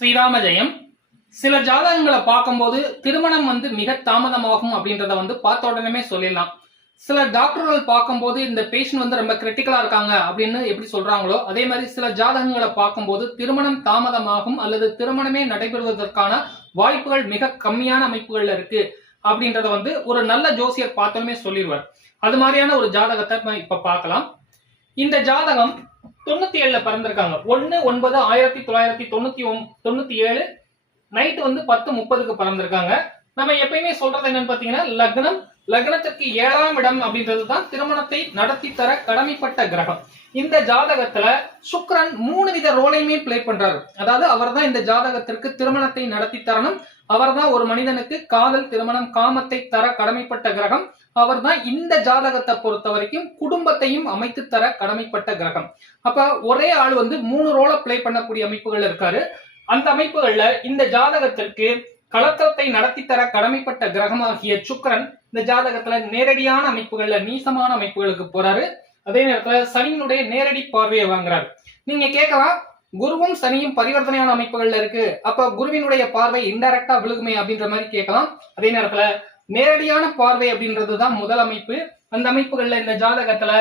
ஸ்ரீராம ஜெயம். சில ஜாதகங்களை பார்க்கும்போது திருமணம் மிக தாமதமாகும் அப்படின்றத பார்த்த உடனே சொல்லிடலாம். சில டாக்டர்கள் பார்க்கும்போது இந்த பேஷண்ட் ரொம்ப கிரிட்டிக்கலா இருக்காங்க அப்படின்னு எப்படி சொல்றாங்களோ அதே மாதிரி சில ஜாதகங்களை பார்க்கும்போது திருமணம் தாமதமாகும் அல்லது திருமணமே நடைபெறுவதற்கான வாய்ப்புகள் மிக கம்மியான அமைப்புகள்ல இருக்கு அப்படின்றத ஒரு நல்ல ஜோசியர் பார்த்தோமே சொல்லிடுவார். அது மாதிரியான ஒரு ஜாதகத்தை இப்ப பார்க்கலாம். இந்த ஜாதகம் 97ல பிறந்திருக்காங்க. 1/9/1997 நைட்டு 10:30க்கு பிறந்திருக்காங்க. நம்ம எப்பயுமே சொல்றது என்னன்னு பாத்தீங்கன்னா லக்னத்திற்கு 7ஆம் இடம் அப்படின்றதுதான் திருமணத்தை நடத்தி தர கடமைப்பட்ட கிரகம். இந்த ஜாதகத்துல சுக்கிரன் 3 வித ரோலையுமே பிளே பண்றாரு. அதாவது அவர் தான் இந்த ஜாதகத்திற்கு திருமணத்தை நடத்தி தரணும். அவர் தான் ஒரு மனிதனுக்கு காதல், திருமணம், காமத்தை தர கடமைப்பட்ட கிரகம். அவர் தான் இந்த ஜாதகத்தை பொறுத்த வரைக்கும் குடும்பத்தையும் அமைத்து தர கடமைப்பட்ட கிரகம். அப்ப ஒரே ஆள் 3 ரோலை பிளே பண்ணக்கூடிய அமைப்புகள் இருக்காரு. அந்த அமைப்புகள்ல இந்த ஜாதகத்திற்கு கலத்திரத்தை நடத்தி தர கடமைப்பட்ட கிரகமாகிய சுக்கிரன் இந்த ஜாதகத்துல நேரடியான அமைப்புகள்ல நீசமான அமைப்புகளுக்கு போறாரு. அதே நேரத்துல சனியினுடைய நேரடி பார்வையை வாங்குறாரு. நீங்க கேட்கலாம், குருவும் சனியும் பரிவர்த்தனையான அமைப்புகள்ல இருக்கு, அப்ப குருவினுடைய பார்வை இன்டைரக்டா விழுகுமே அப்படின்ற மாதிரி கேட்கலாம். அதே நேரத்துல நேரடியான பார்வை அப்படின்றதுதான் முதல் அமைப்பு. அந்த அமைப்புகள்ல இந்த ஜாதகத்துல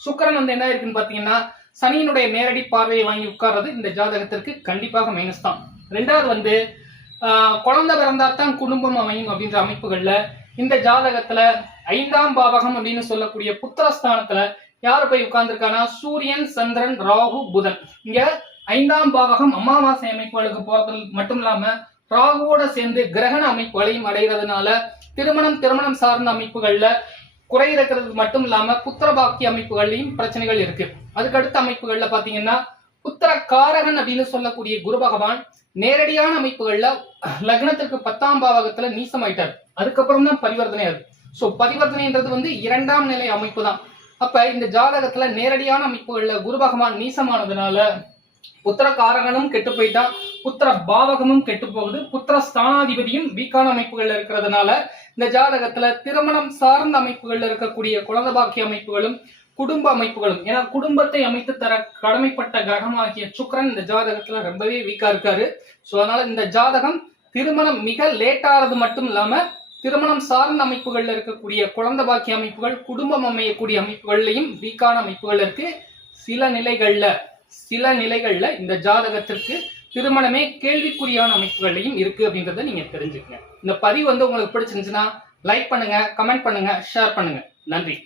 சுக்கிரன் என்ன இருக்குன்னு பாத்தீங்கன்னா சனியினுடைய நேரடி பார்வையை வாங்கி உட்கார்றது இந்த ஜாதகத்திற்கு கண்டிப்பாக மைனஸ் தான். ரெண்டாவது குழந்தை பிறந்தாத்தான் குடும்பம் அமையும் அப்படின்ற அமைப்புகள்ல இந்த ஜாதகத்துல 5ஆம் பாவகம் அப்படின்னு சொல்லக்கூடிய புத்திரஸ்தானத்துல யாரு போய் உட்கார்ந்துருக்கானா சூரியன், சந்திரன், ராகு, புதன். இங்க 5ஆம் பாவகம் அமாவாசை அமைப்புகளுக்கு போறது மட்டும் இல்லாம ராகுவோட சேர்ந்து கிரகண அமைப்புகளையும் அடைகிறதுனால திருமணம் சார்ந்த அமைப்புகள்ல குறை இருக்கிறது மட்டும் இல்லாம புத்திர பாக்கிய அமைப்புகள்லையும் பிரச்சனைகள் இருக்கு. அதுக்கு அடுத்த அமைப்புகள்ல பாத்தீங்கன்னா புத்திர காரகன் அப்படின்னு சொல்லக்கூடிய குரு பகவான் நேரடியான அமைப்புகள்ல லக்னத்திற்கு 10ஆம் பாவகத்துல நீசமாயிட்டார். அதுக்கப்புறம் தான் பரிவர்த்தனை ஆகுது. சோ பரிவர்த்தனைன்றது 2ஆம் நிலை அமைப்பு தான். அப்ப இந்த ஜாதகத்துல நேரடியான அமைப்புகள்ல குரு பகவான் நீசமானதுனால புத்திர காரகனும் கெட்டு போயிட்டான், புத்திர பாவகமும் கெட்டு போகுது, புத்திர ஸ்தானாதிபதியும் வீக்கான அமைப்புகள்ல இருக்கிறதுனால இந்த ஜாதகத்துல திருமணம் சார்ந்த அமைப்புகள்ல இருக்கக்கூடிய குழந்தை பாக்கிய அமைப்புகளும் குடும்ப அமைப்புகளும், ஏன்னா குடும்பத்தை அமைத்து தர கடமைப்பட்ட கிரகமாகிய சுக்கிரன் இந்த ஜாதகத்துல ரொம்பவே வீக்கா இருக்காரு. சோ அதனால இந்த ஜாதகம் திருமணம் மிக லேட் ஆறது மட்டும் இல்லாம திருமணம் சார்ந்த அமைப்புகள்ல இருக்கக்கூடிய குழந்தை பாக்கிய அமைப்புகள், குடும்பம் அமையக்கூடிய அமைப்புகள்லையும் வீக்கான அமைப்புகள் இருக்கு. சில நிலைகள்ல இந்த ஜாதகத்திற்கு திருமணமே கேள்விக்குறியான அமைப்புகள்லையும் இருக்கு அப்படின்றத நீங்க தெரிஞ்சுக்கங்க. இந்த பதிவு உங்களுக்கு பிடிச்சிருந்துச்சுன்னா லைக் பண்ணுங்க, கமெண்ட் பண்ணுங்க, ஷேர் பண்ணுங்க. நன்றி.